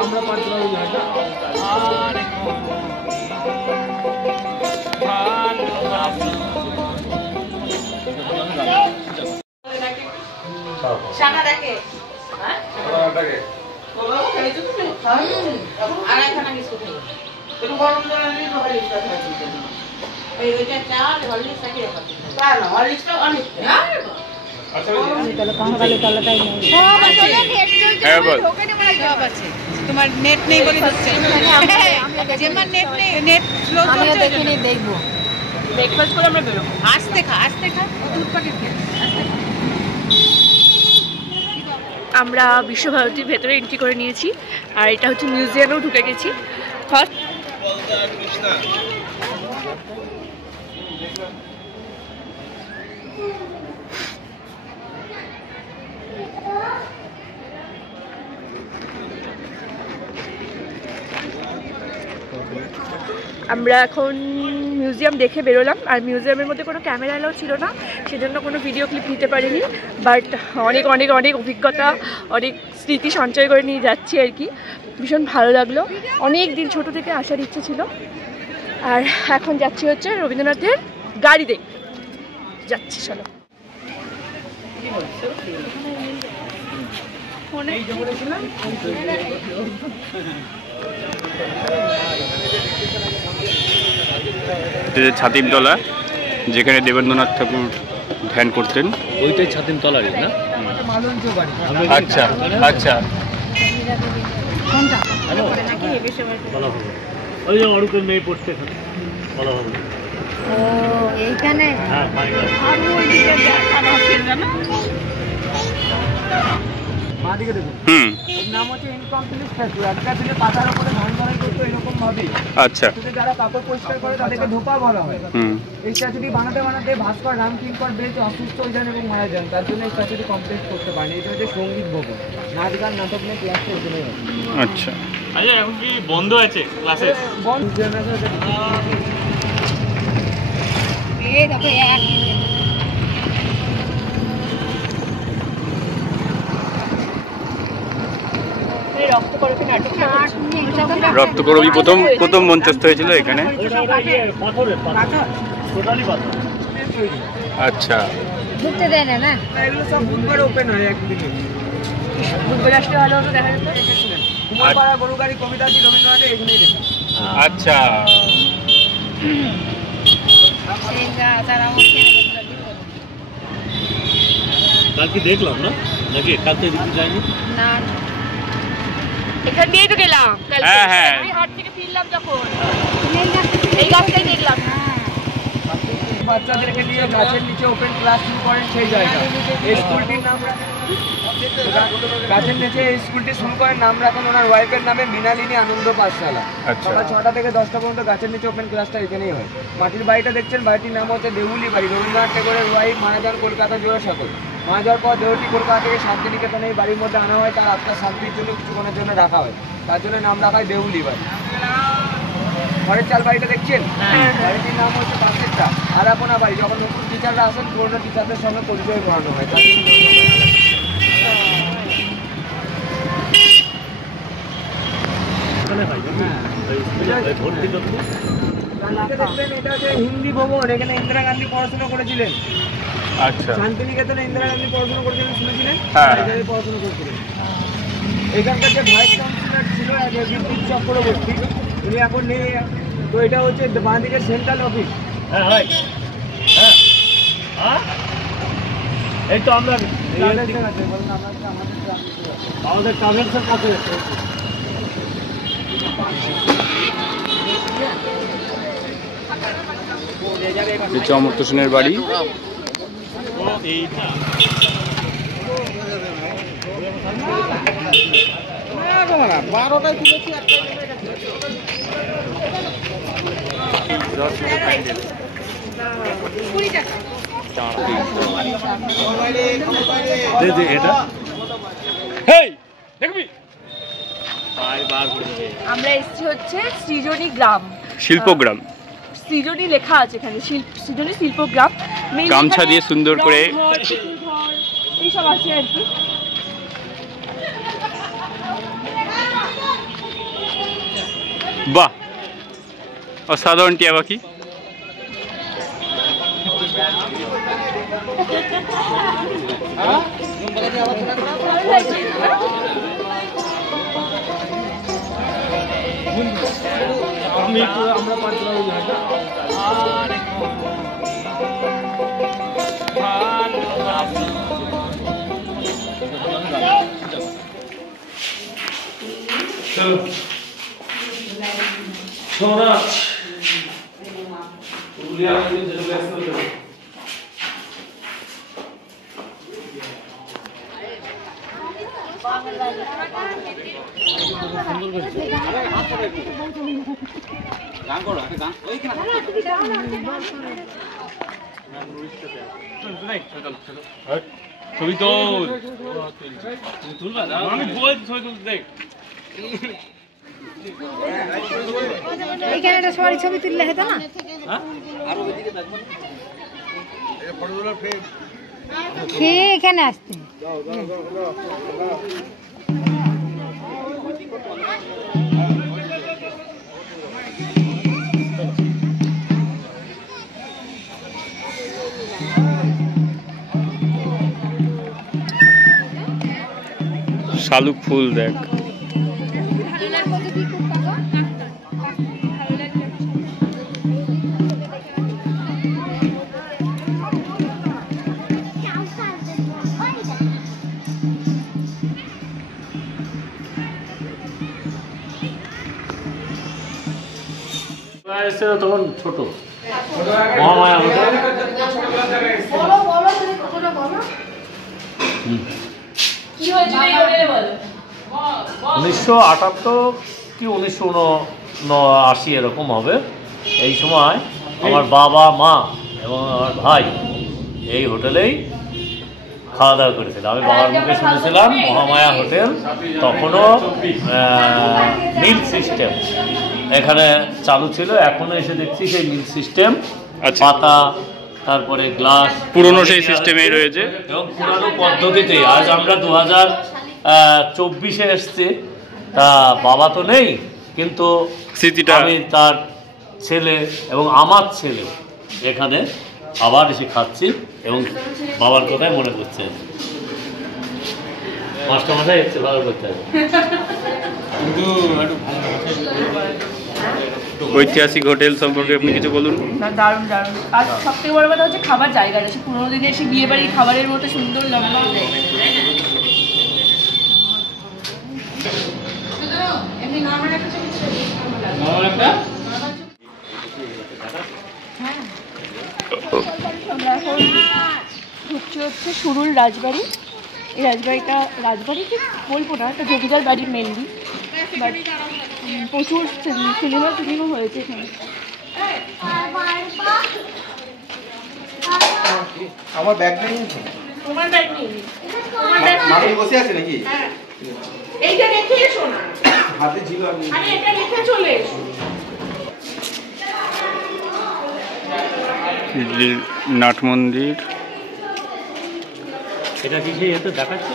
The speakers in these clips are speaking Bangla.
আমরা পার্সোনাল সানা দেখে হ্যাঁ দেখে বাবা খাই তো তুমি খাও আর একখানা বিস্কুট নিয়ে একটু গরম জল নিয়ে হরলিক্স খাই এই ওইটা চা হরলিক্স খাই রাখো না না হরলিক্সটা অনেক আচ্ছা তাহলে কাঁকালে তলাটাই নেই সব আছে হ্যাঁ বল ওখানে মানে সব আছে তোমার নেট নেই বলি হচ্ছে যেমন নেট নেই নেট স্লো চলছে আমি দেখিনি দেখবো ব্রেকফাস্ট করে আমরা বেরোবো আস্তে খা দুধ প্যাকেট খেয়ে আস্তে খা আমরা বিশ্বভারতীর ভেতরে এন্ট্রি করে নিয়েছি আর এটা হচ্ছে মিউজিয়ামেও ঢুকে গেছি ফার্স্ট আমরা এখন মিউজিয়াম দেখে বেরোলাম আর মিউজিয়ামের মধ্যে কোনো ক্যামেরা এলাও ছিল না সেজন্য কোনো ভিডিও ক্লিপ নিতে পারিনি বাট অনেক অনেক অনেক অভিজ্ঞতা অনেক স্মৃতি সঞ্চয় করে নিয়ে যাচ্ছি আর কি ভীষণ ভালো লাগলো অনেক দিন ছোটো থেকে আসার ইচ্ছে ছিল আর এখন যাচ্ছি হচ্ছে রবীন্দ্রনাথের গাড়িতে যাচ্ছি চলো ছাতিমতলা যেখানে দেবেন্দ্রনাথ ঠাকুর ধ্যান করতেন ওইটাই ছাতিমতলারই না আচ্ছা আচ্ছা ওই যে অরুপের মেয়ে পড়ছে বলা হবে ও এইখানে হ্যাঁ আর ওই দিকে দেখানো আছে জানো মা দিকে দেখুন এর নাম হচ্ছে ইনকমপ্লিট স্ট্যাচু একটা থেকে পাতার উপরে ধান ধরাই করতো এরকম ভাবে আচ্ছা যারা কাপড় পরিষ্কার করে তাদেরকে ধোপা বলা হয় এই স্ট্যাচুটি বানাতে ভাস্কর রামকিঙ্কর বেশ অসুস্থ হয়ে যান এবং মারা যান তার জন্য এই স্ট্যাচুটি কমপ্লিট করতে পারেন এটা হচ্ছে সঙ্গীত ভবন নাচ গান নাটক নিয়ে ক্লাস করতে আচ্ছা আচ্ছা এখন কি বন্ধ আছে ক্লাসে বন্ধ এই দেখো এক রক্তকরবী প্রথম মঞ্চস্থ হয়েছিল এখানে আচ্ছা ঢুকতে দেয় না না এগুলো সব বুধবার ওপেন হয় একদিকে বুধবার আসলে ভালো হতো দেখা যেত কুমারপাড়া গরু গাড়ি কবিতাটি রবীন্দ্রনাথের এখানেই লেখা আচ্ছা কাল কি দেখলাম না নাকি কাল তো এদিকে যাইনি না এখান দিয়েই তো গেলাম হ্যাঁ হ্যাঁ আমি হাট থেকে ফিরলাম যখন এই গাছটাই দেখলাম বাচ্চাদেরকে নিয়ে গাছের নিচে ওপেন ক্লাস শুরু করেন সেই জায়গা এই স্কুলটির নাম গাছের নিচে এই স্কুলটি শুরু করেন নাম রাখেন ওনার ওয়াইফের নামে মৃণালিনী আনন্দ পাঠশালা সকাল 6টা থেকে 10টা পর্যন্ত গাছের নিচে ওপেন ক্লাসটা এখানেই হয় মাটির বাড়িটা দেখছেন বাড়িটির নাম হচ্ছে দেউলি বাড়ি রবীন্দ্রনাথ ঠাকুরের ওয়াইফ মারা যান কলকাতা জোড়াসাঁকোর মারা যাওয়ার পর দেহটি কলকাতা থেকে শান্তিনিকেতনে এই বাড়ির মধ্যে আনা হয় তার আত্মার শান্তির জন্য কিছুক্ষণের জন্য রাখা হয় তার জন্য নাম রাখা হয় দেউলি বাড়ি ঘরের চাল বাড়িটা দেখছেন বাড়িটির নাম হচ্ছে পাশেরটা আরাপনা বাড়ি যখন নতুন টিচাররা আসেন পুরোনো টিচারদের সঙ্গে পরিচয় করানো হয় এটা হচ্ছে হিন্দি ভবন এখানে ইন্দিরা গান্ধী পড়াশোনা করেছিলেন আচ্ছা শান্তিনিকেতনে ইন্দিরা গান্ধী পড়াশোনা করেছিলেন শুনেছিলেন হ্যাঁ পড়াশোনা করেছিলেন এখানকার যে ভাইস কাউন্সিলর ছিল বিপিন চক্রবর্তী উনি এখন নেই তো এটা হচ্ছে বাঁদিকে সেন্ট্রাল অফিস হ্যাঁ ভাই হ্যাঁ এই তো আমরা আমাদের ট্রাভেলসের কাছে অমর্ত্য সেনের বাড়ি আমরা এসেছি হচ্ছে সৃজনী গ্রাম শিল্পগ্রাম সৃজনী লেখা আছে এখানে সৃজনী শিল্পগ্রাম গামছা দিয়ে সুন্দর করে এইসব আছে আর কি বাহ, অসাধারণ টিয়া পাখি। ছবি তো তুলবা না, আমি বলছি ছবি তুলতে দেখ। এইখানে একটা সবারই ছবি তুললে হতো না? খেয়ে এখানে আসতে শালুক ফুল দেখ। তখন ছোট মহামায়া কি হয়েছিল এই হোটেলে বলো? 1978 কি 1979 এরকম হবে। এই সময় আমার বাবা মা এবং আমার ভাই এই হোটেলেই খাওয়া দাওয়া করেছিল। আমি বাবার মুখে শুনেছিলাম মহামায়া হোটেল তখনও মিল সিস্টেম এখানে চালু ছিল। এখনো এসে দেখছি সেই মিল সিস্টেম, পাতা তারপরে গ্লাস পুরনো সেই সিস্টেমেই রয়েছে এবং পুরানো পদ্ধতিতেই। আজ আমরা 2024-এ এসছি, তা বাবা তো নেই, কিন্তু স্মৃতিটা আমি তার ছেলে এবং আমার ছেলে এখানে আবার এসে খাচ্ছি এবং বাবার কথাই মনে করছে। মাস্টার মাথায় এসছে ভালো করতে হবে। ঐতিহাসিক হোটেল সম্পর্কে আপনি কিছু বলুন। না, দারুণ দারুণ। আর সব থেকে বড় কথা হচ্ছে খাবার জায়গাটা, সে পুরোনো দিনে এসে বিয়ে বাড়ির খাবারের মতো সুন্দর লম্বা। আমরা এখন হচ্ছে সুরুল রাজবাড়ি। এই রাজবাড়িটা রাজবাড়ি ঠিক বলবো না, একটা জমিদার বাড়ি মেনলি, বাট প্রচুর ফিল্মও হয়েছে এখানে। আমার ব্যাগ নেই, তোমার ব্যাগ নেই, তোমার ব্যাগ মামি বসে আছে নাকি? হ্যাঁ, এইটা রেখে এসো না, হাতে ছিল আমি। আরে এটা রেখে চলে এসো। নাট মন্দির, এটা কি সেই এতে দেখাচ্ছে?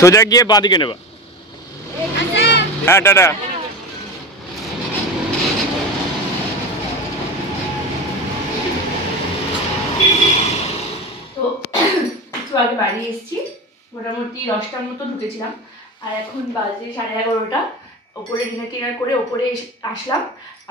সোজা গিয়ে বাঁ দিকে নেবা। হ্যাঁ, টাটা। একটু আগে বাড়ি এসেছি, মোটামুটি 10টার মতো ঢুকেছিলাম, আর এখন বাজে 11:30। ওপরে ডিনার করে ওপরে আসলাম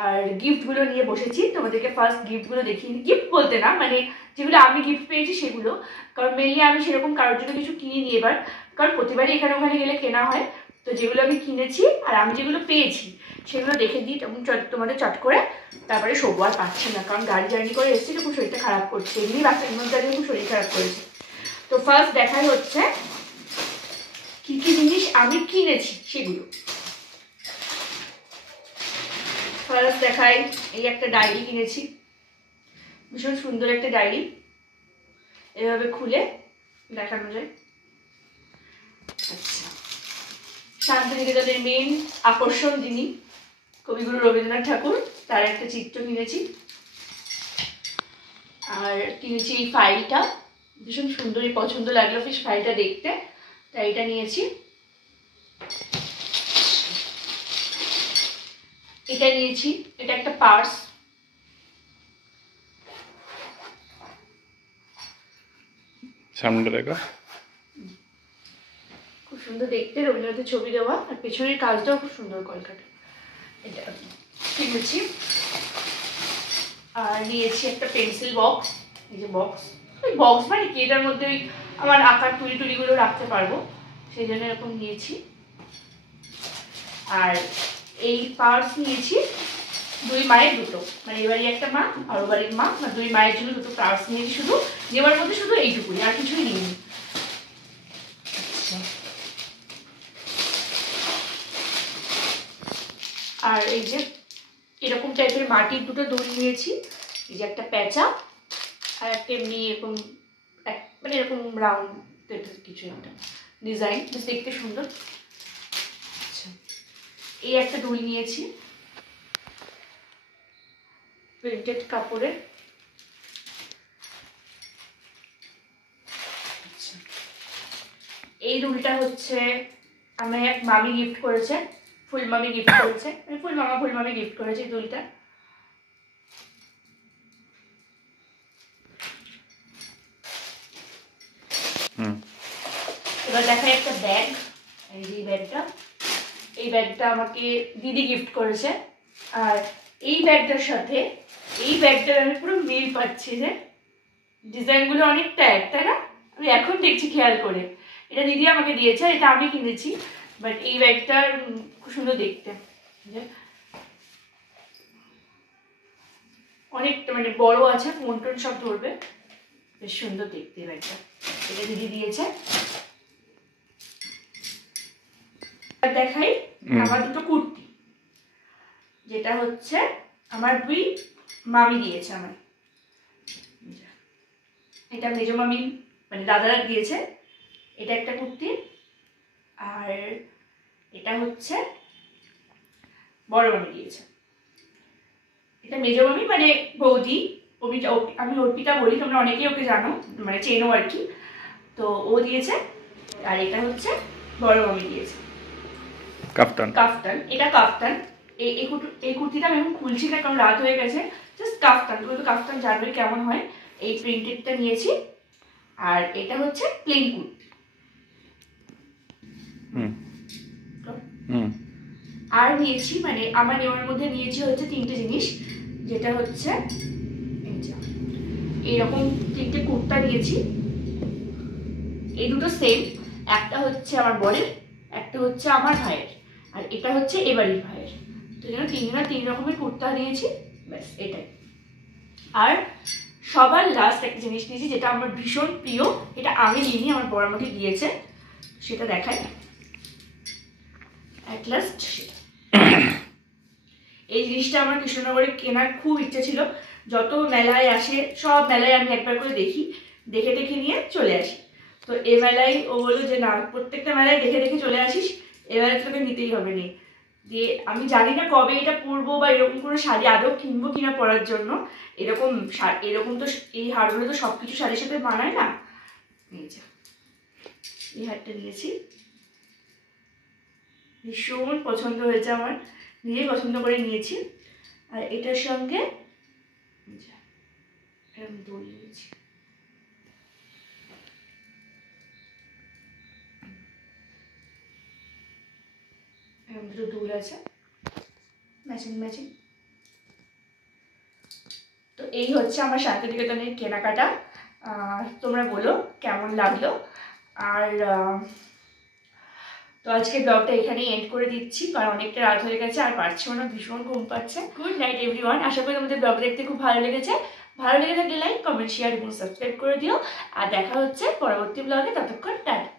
আর গিফটগুলো নিয়ে বসেছি। তোমাদেরকে ফার্স্ট গিফটগুলো দেখিয়ে নিই। গিফট বলতে না, মানে যেগুলো আমি গিফট পেয়েছি সেগুলো, কারণ মেনলি আমি সেরকম কারোর জন্য কিছু কিনিনি এবার, কারণ প্রতিবারই এখানে ওখানে গেলে কেনা হয়। তো যেগুলো আমি কিনেছি আর আমি যেগুলো পেয়েছি সেগুলো দেখে দিই এবং তোমাদের চট করে, তারপরে শোবো। আর পাচ্ছি না, কারণ গাড়ি জার্নি করে এসেছি তো খুব শরীরটা খারাপ করছে, এমনি বাচ্চার মধ্যে খুব শরীর খারাপ করেছে। তো ফার্স্ট দেখাই হচ্ছে কী কী জিনিস আমি কিনেছি সেগুলো। ফার্স্ট দেখাই, এই একটা ডায়েরি কিনেছি, ভীষণ সুন্দর একটা ডায়েরি, এভাবে খুলে দেখানো যায়। আচ্ছা, শান্তিনিকেতনের মেন আকর্ষণ যিনি কবিগুরু রবীন্দ্রনাথ ঠাকুর, তার একটা চিত্র কিনেছি। আর কিনেছি এই ফাইলটা, ভীষণ সুন্দরই পছন্দ লাগলো ফিশ ফাইলটা দেখতে, তাই এটা নিয়েছি। এটা নিয়েছি, এটা একটা পার্স, সামনে দেখা খুব সুন্দর দেখতে, রবীন্দ্রনাথের ছবি দেওয়া, আর পেছনের কাজটাও খুব সুন্দর কলকাতা। এটা কিনেছি। আর নিয়েছি একটা পেন্সিল বক্স, এই যে বক্স, ওই বক্স মানে কি, এটার মধ্যে ওই আমার আঁকার তুলিগুলো রাখতে পারবো, সেই জন্য এরকম নিয়েছি। আর এই পার্স নিয়েছি, দুই মায়ের দুটো, মানে এবারই একটা মা আর ওবারের মা, না দুই মায়ের জন্য দুটো পার্স নিয়েছি। শুধু নেওয়ার মধ্যে শুধু এইটুকুই, আর কিছুই নিইনি। আর এই যে এরকম টাইপের মাটির দুটো দড়ি নিয়েছি, এই যে একটা প্যাঁচা আর একটা এমনি এরকম মানে এরকম রাউন্ড কিছু একটা ডিজাইন, বেশ দেখতে সুন্দর। আচ্ছা, এই একটা দড়ি নিয়েছি প্রিন্টেড কাপড়ের। আচ্ছা, এই দড়িটা হচ্ছে আমার এক মামি গিফট করেছে, ফুল মামি গিফট করেছে, ফুল মামি গিফট করেছে এই দড়িটা। এবার দেখাই একটা ব্যাগ, এই যে ব্যাগটা, এই ব্যাগটা আমাকে দিদি গিফট করেছে। আর এই ব্যাগটার সাথে এই ব্যাগটার আমি পুরো মিল পাচ্ছি, যে ডিজাইনগুলো অনেকটা এক, তাই না? আমি এখন দেখছি খেয়াল করে, এটা দিদি আমাকে দিয়েছে, এটা আমি কিনেছি, বাট এই ব্যাগটা খুব সুন্দর দেখতে, অনেকটা মানে বড় আছে, ফোন টোন সব ধরবে, বেশ সুন্দর দেখতে এই ব্যাগটা, এটা দিদি দিয়েছে। দেখাই আমার দুটো কুর্তি, যেটা হচ্ছে আমার দুই মামি দিয়েছে আমার, এটা মেজো মামি মানে দাদারা দিয়েছে, এটা একটা কুর্তি, আর এটা হচ্ছে বড় মামি দিয়েছে। এটা মেজো মামি মানে বৌদি, আমি অর্পিতা বলি, তোমরা অনেকেই ওকে জানো, মানে চেনো আর কি, তো ও দিয়েছে। আর এটা হচ্ছে বড় মামি দিয়েছে, কাফতান। এটা কাফতান। এই কুর্তিটা আমি এখন খুলছি না, কারণ রাত হয়ে গেছে, জাস্ট কাফতান, তুমি তো কাফতান জানবে কেমন হয়। এই প্রিন্টেডটা নিয়েছি, আর এটা হচ্ছে প্লেন কুর্তি। আর নিয়েছি, মানে আমার নেওয়ার মধ্যে নিয়েছি হচ্ছে 3টে জিনিস, যেটা হচ্ছে এইরকম 3টে কুর্তা নিয়েছি, এই দুটো সেম, একটা হচ্ছে আমার বরের, একটা হচ্ছে আমার ভাইয়ের, আর এটা হচ্ছে এবারের ভাইয়ের। তো যেন তিন রকমের কুর্তা নিয়েছি, ব্যাস এটাই। আর সবার লাস্ট একটা জিনিস নিয়েছি, যেটা আমার ভীষণ প্রিয়, এটা আমি নিইনি, আমার বর আমাকে দিয়েছে, সেটা দেখাই। অ্যাট লাস্ট সেটা, এই জিনিসটা আমার কৃষ্ণনগরে কেনার খুব ইচ্ছে ছিল, যত মেলায় আসে সব মেলায় আমি একবার করে দেখে নিয়ে চলে আসি। তো এ মেলায় ও বললো যে না, প্রত্যেকটা মেলায় দেখে চলে আসিস, এবারে তোকে নিতেই হবে নি। দিয়ে আমি জানি না কবে এটা পরবো, বা এরকম কোনো শাড়ি আদৌ কিনবো কিনা পরার জন্য, এরকম তো এই হারগুলো তো সব কিছু শাড়ির সাথে মানায় না। এই হারটা নিয়েছি, ভীষণ পছন্দ হয়েছে আমার, নিজেই পছন্দ করে নিয়েছি। আর এটার সঙ্গে এরকম দড়ি নিয়েছি, দুটো দুল আছে ম্যাচিং ম্যাচিং। তো এই হচ্ছে আমার শান্তিনিকেতনের কেনাকাটা। তোমরা বলো কেমন লাগলো। আর তো আজকে ব্লগটা এখানেই এন্ড করে দিচ্ছি, কারণ অনেকটা রাত হয়ে গেছে আর পারছিও না, ভীষণ ঘুম পাচ্ছে। Good night everyone. আশা করি তোমাদের ব্লগ দেখতে খুব ভালো লেগেছে। ভালো লেগে থাকলে লাইক, কমেন্ট, শেয়ার এবং সাবস্ক্রাইব করে দিও। আর দেখা হচ্ছে পরবর্তী ব্লগে। ততক্ষণ টাটা।